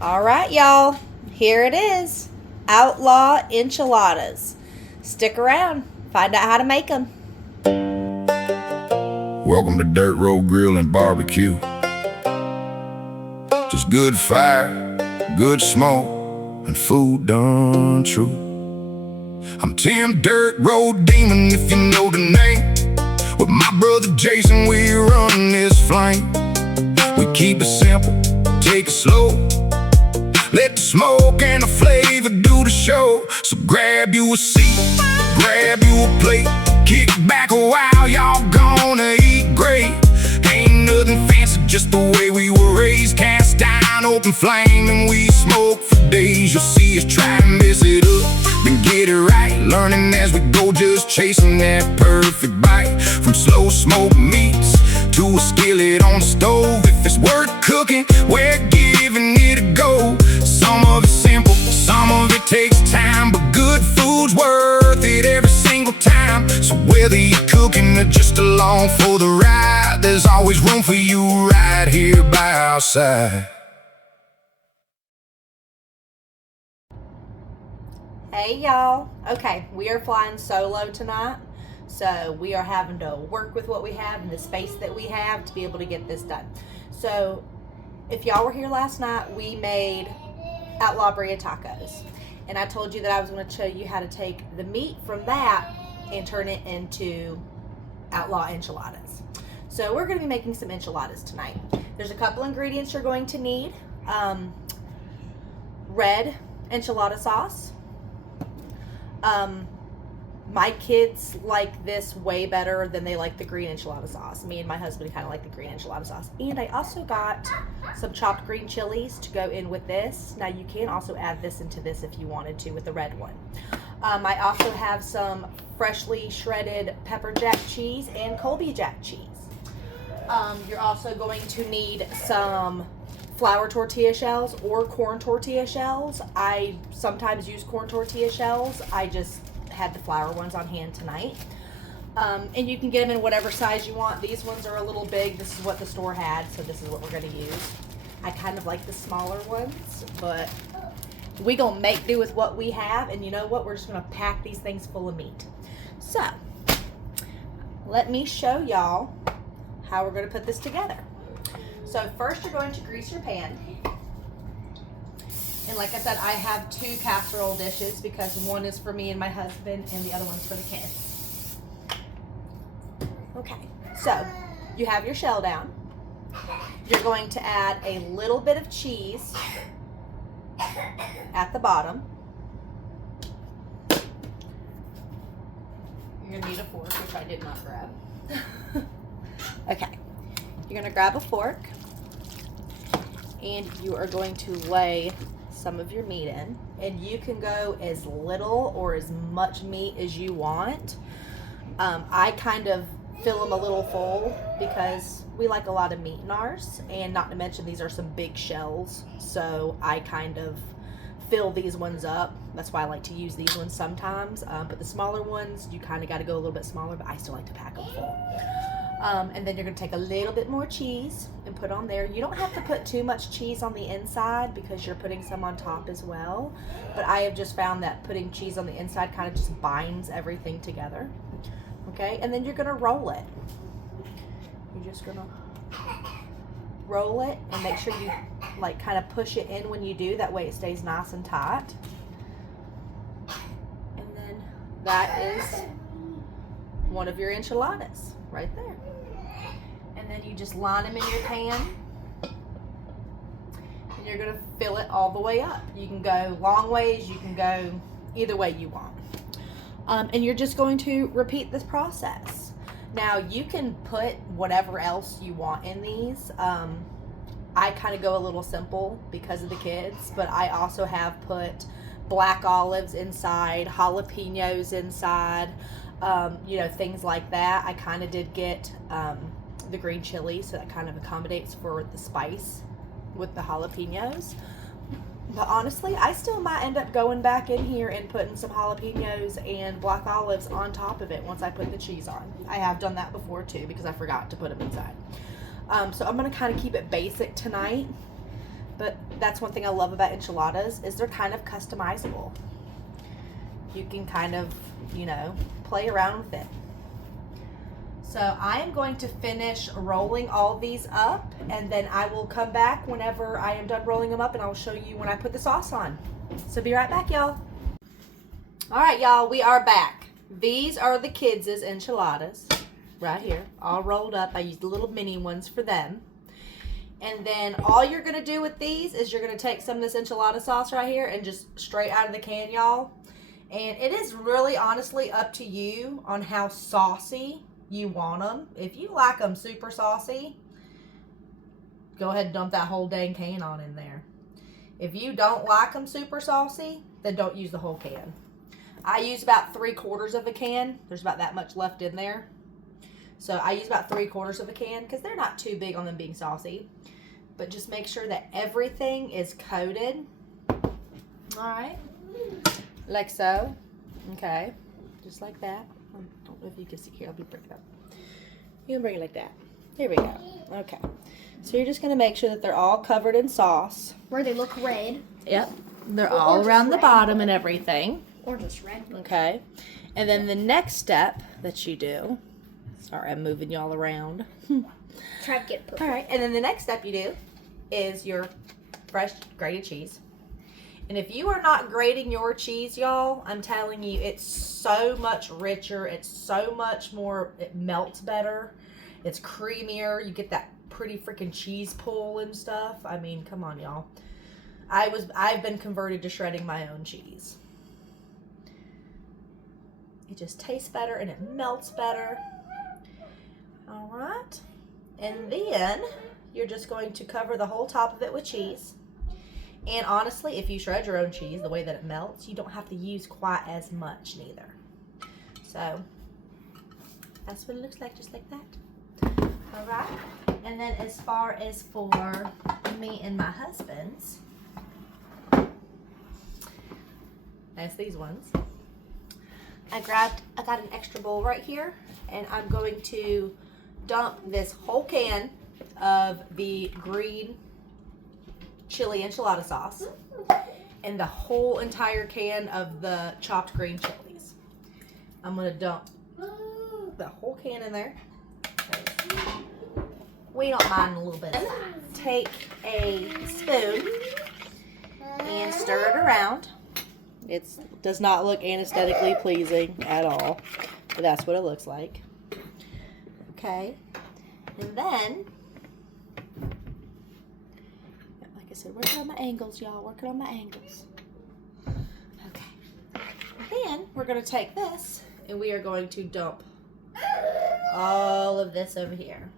All right, y'all. Here it is. Outlaw Enchiladas. Stick around. Find out how to make them. Welcome to Dirt Road Grill and Barbecue. Just good fire, good smoke, and food done true. I'm Tim Dirt Road Demon, if you know the name. With my brother Jason, we run this flame. We keep it simple, take it slow. Let the smoke and the flavor do the show. So grab you a seat, grab you a plate, kick back a while, y'all gonna eat great. Ain't nothing fancy, just the way we were raised. Cast iron, open flame, and we smoke for days. You'll see us try and mess it up, then get it right. Learning as we go, just chasing that perfect bite. From slow smoke meats to a skillet on the stove. If it's worth cooking, we're giving it a go. Some of it's simple, some of it takes time, but good food's worth it every single time. So whether you're cooking or just along for the ride, there's always room for you right here by our side. Hey, y'all. Okay, we are flying solo tonight. So we are having to work with what we have and the space that we have to be able to get this done. So if y'all were here last night, we made Outlaw Tacos. And I told you that I was going to show you how to take the meat from that and turn it into Outlaw Enchiladas. So we're going to be making some enchiladas tonight. There's a couple ingredients you're going to need. Red enchilada sauce. My kids like this way better than they like the green enchilada sauce. Me and my husband kind of like the green enchilada sauce. And I also got some chopped green chilies to go in with this. Now you can also add this into this if you wanted to with the red one. I also have some freshly shredded pepper jack cheese and Colby jack cheese. You're also going to need some flour tortilla shells or corn tortilla shells. I sometimes use corn tortilla shells. I just had the flour ones on hand tonight. And you can get them in whatever size you want. These ones are a little big. This is what the store had, so this is what we're going to use. I kind of like the smaller ones, but we gonna make do with what we have, and you know what? We're just gonna pack these things full of meat. So let me show y'all how we're gonna put this together. So first you're going to grease your pan. And like I said, I have 2 casserole dishes because one is for me and my husband and the other one's for the kids. Okay, so you have your shell down. You're going to add a little bit of cheese at the bottom. You're gonna need a fork, which I did not grab. Okay, you're gonna grab a fork and you are going to lay some of your meat in, and you can go as little or as much meat as you want. I kind of fill them a little full because we like a lot of meat in ours, and not to mention these are some big shells, so I kind of fill these ones up. That's why I like to use these ones sometimes, but the smaller ones you kind of got to go a little bit smaller, but I still like to pack them full. And then you're going to take a little bit more cheese and put on there. You don't have to put too much cheese on the inside because you're putting some on top as well. But I have just found that putting cheese on the inside kind of just binds everything together. Okay, and then you're going to roll it. You're just going to roll it and make sure you like kind of push it in when you do. That way it stays nice and tight. And then that is one of your enchiladas right there. And then you just line them in your pan, and you're going to fill it all the way up. You can go long ways, you can go either way you want. And you're just going to repeat this process. Now you can put whatever else you want in these. I kind of go a little simple because of the kids, but I also have put black olives inside, jalapenos inside, you know, things like that. I kind of did get the green chili, so that kind of accommodates for the spice with the jalapenos. But honestly, I still might end up going back in here and putting some jalapenos and black olives on top of it once I put the cheese on. I have done that before too because I forgot to put them inside. So I'm going to kind of keep it basic tonight. But that's one thing I love about enchiladas is they're kind of customizable. You can kind of, you know, play around with it. So I am going to finish rolling all these up, and then I will come back whenever I am done rolling them up, and I'll show you when I put the sauce on. So be right back, y'all. All right, y'all, we are back. These are the kids' enchiladas right here, all rolled up. I used the little mini ones for them. And then all you're gonna do with these is you're gonna take some of this enchilada sauce right here and just straight out of the can, y'all. And it is really honestly up to you on how saucy you want them. If you like them super saucy, go ahead and dump that whole dang can on in there. If you don't like them super saucy, then don't use the whole can. I use about 3/4 of a can. There's about that much left in there. So I use about 3/4 of a can because they're not too big on them being saucy. But just make sure that everything is coated. All right. Like so. Okay. Just like that. I don't know if you can see here. I'll be bringing it up. You can bring it like that. There we go. Okay. So you're just going to make sure that they're all covered in sauce. Where they look red. Yep. They're all around the bottom and everything. Or just red. Okay. And then the next step that you do. Sorry, I'm moving y'all around. Try to get it perfect. All right. And then the next step you do is your fresh grated cheese. And if you are not grating your cheese, y'all, I'm telling you, it's so much richer. It's so much more, it melts better. It's creamier. You get that pretty freaking cheese pull and stuff. I mean, come on, y'all. I've been converted to shredding my own cheese. It just tastes better and it melts better. All right. And then you're just going to cover the whole top of it with cheese. And honestly, if you shred your own cheese, the way that it melts, you don't have to use quite as much neither. So that's what it looks like, just like that. All right. And then as far as for me and my husband's, that's these ones. I got an extra bowl right here, and I'm going to dump this whole can of the green chili enchilada sauce and the whole entire can of the chopped green chilies. I'm going to dump the whole can in there. We don't mind a little bit of that. Take a spoon and stir it around. It does not look aesthetically pleasing at all, but that's what it looks like. Okay, and then, like I said, working on my angles, y'all, working on my angles. Okay, then we're going to take this and we are going to dump all of this over here.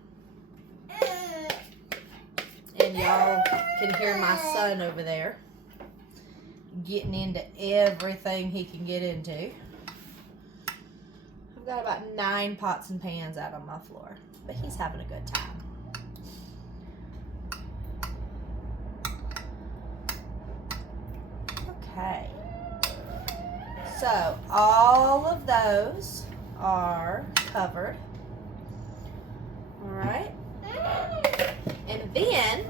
And y'all can hear my son over there getting into everything he can get into. I've got about 9 pots and pans out on my floor, but he's having a good time. Okay, so all of those are covered. All right, and then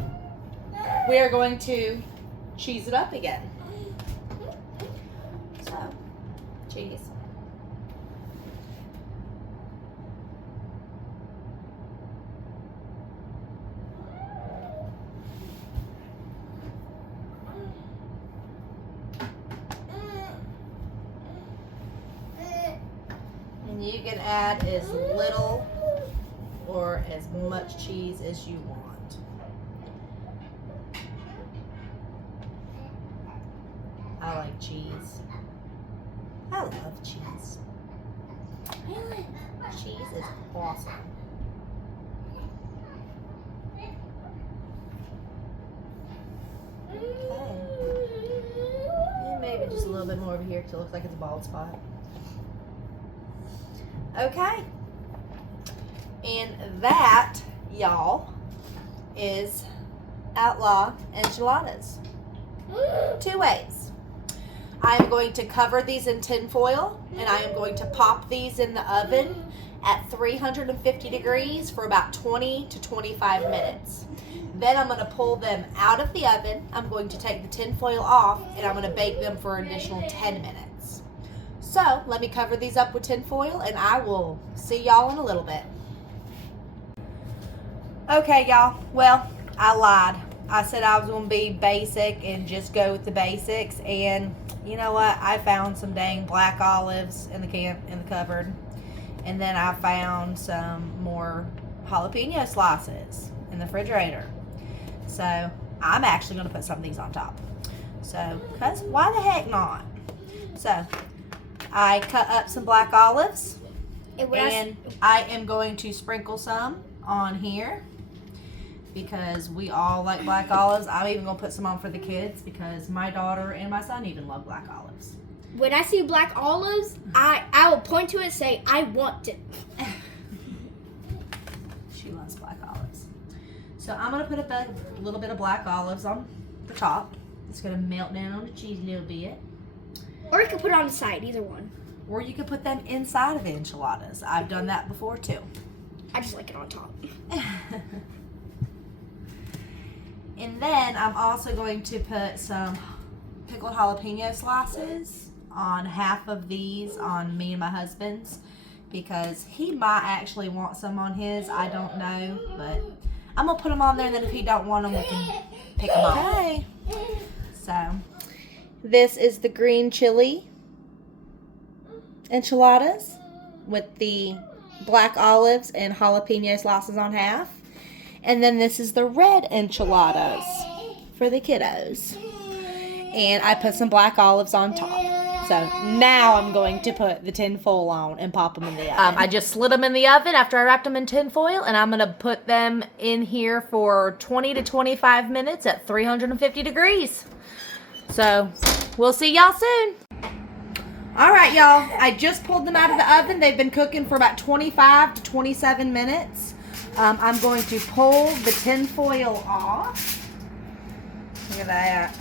we are going to cheese it up again. So, cheese. And you can add as little or as much cheese as you want. I like cheese. I love cheese. Cheese is awesome. Okay. And maybe just a little bit more over here because it looks like it's a bald spot. Okay. And that, y'all, is Outlaw Enchiladas. 2 ways. I am going to cover these in tin foil, and I am going to pop these in the oven at 350 degrees for about 20 to 25 minutes. Then I'm going to pull them out of the oven. I'm going to take the tin foil off, and I'm going to bake them for an additional 10 minutes. So let me cover these up with tin foil, and I will see y'all in a little bit. Okay, y'all. Well, I lied. I said I was going to be basic and just go with the basics, and you know what? I found some dang black olives in the cupboard, and then I found some more jalapeno slices in the refrigerator. So I'm actually going to put some of these on top. So, because why the heck not? So I cut up some black olives, and I am going to sprinkle some on here because we all like black olives. I'm even going to put some on for the kids because my daughter and my son even love black olives. When I see black olives, I will point to it and say, I want it. She loves black olives. So I'm going to put a little bit of black olives on the top. It's going to melt down on the cheese a little bit. Or you can put it on the side, either one. Or you could put them inside of the enchiladas. I've done that before too. I just like it on top. And then I'm also going to put some pickled jalapeno slices on half of these on me and my husband's because he might actually want some on his. I don't know, but I'm going to put them on there, and then if he don't want them, we can pick them up. Okay. So this is the green chili enchiladas with the black olives and jalapeno slices on half. And then this is the red enchiladas for the kiddos. And I put some black olives on top. So now I'm going to put the tin foil on and pop them in the oven. I just slid them in the oven after I wrapped them in tin foil, and I'm going to put them in here for 20 to 25 minutes at 350 degrees. So we'll see y'all soon. All right, y'all. I just pulled them out of the oven. They've been cooking for about 25 to 27 minutes. I'm going to pull the tin foil off. Look at that.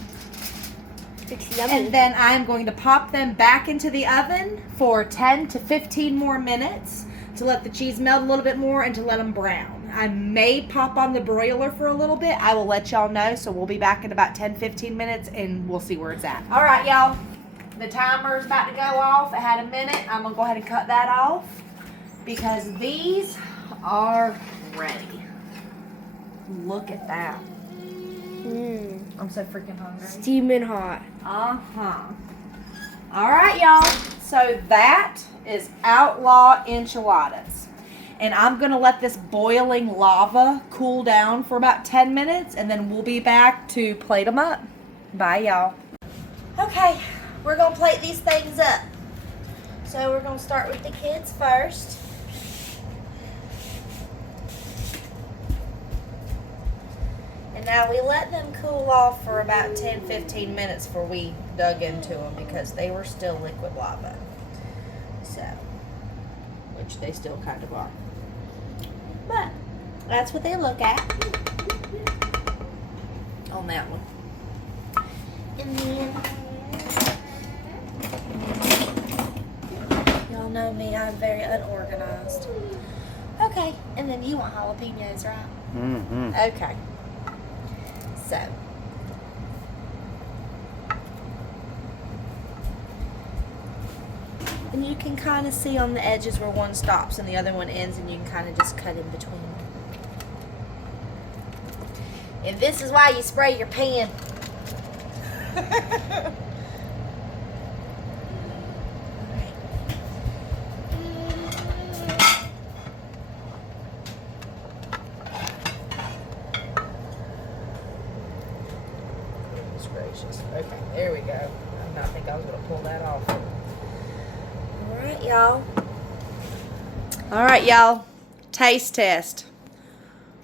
It's yummy. And then I'm going to pop them back into the oven for 10 to 15 more minutes to let the cheese melt a little bit more and to let them brown. I may pop on the broiler for a little bit. I will let y'all know. So we'll be back in about 10-15 minutes and we'll see where it's at. All right, y'all. The timer's about to go off. It had a minute. I'm going to go ahead and cut that off because these are ready. Look at that. I'm so freaking hungry. Steaming hot. Uh-huh. All right, y'all. So that is Outlaw Enchiladas. And I'm going to let this boiling lava cool down for about 10 minutes, and then we'll be back to plate them up. Bye, y'all. Okay, we're going to plate these things up. So we're going to start with the kids first. And now we let them cool off for about 10-15 minutes before we dug into them because they were still liquid lava. So, which they still kind of are. But that's what they look at on that one. And then, y'all know me, I'm very unorganized. Okay, and then you want jalapenos, right? Mm-hmm. Okay. So, and you can kind of see on the edges where one stops and the other one ends, and you can kind of just cut in between. And this is why you spray your pan. Gracious. Okay, there we go. I did not think I was going to pull that off. All right, y'all. Taste test.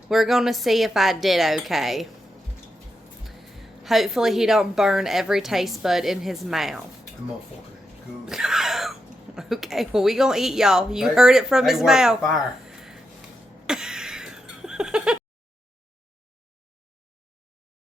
We're going to see if I did okay. Hopefully he don't burn every taste bud in his mouth. I'm up for it. Good. Okay, well, we going to eat, y'all. You heard it from his mouth. Fire.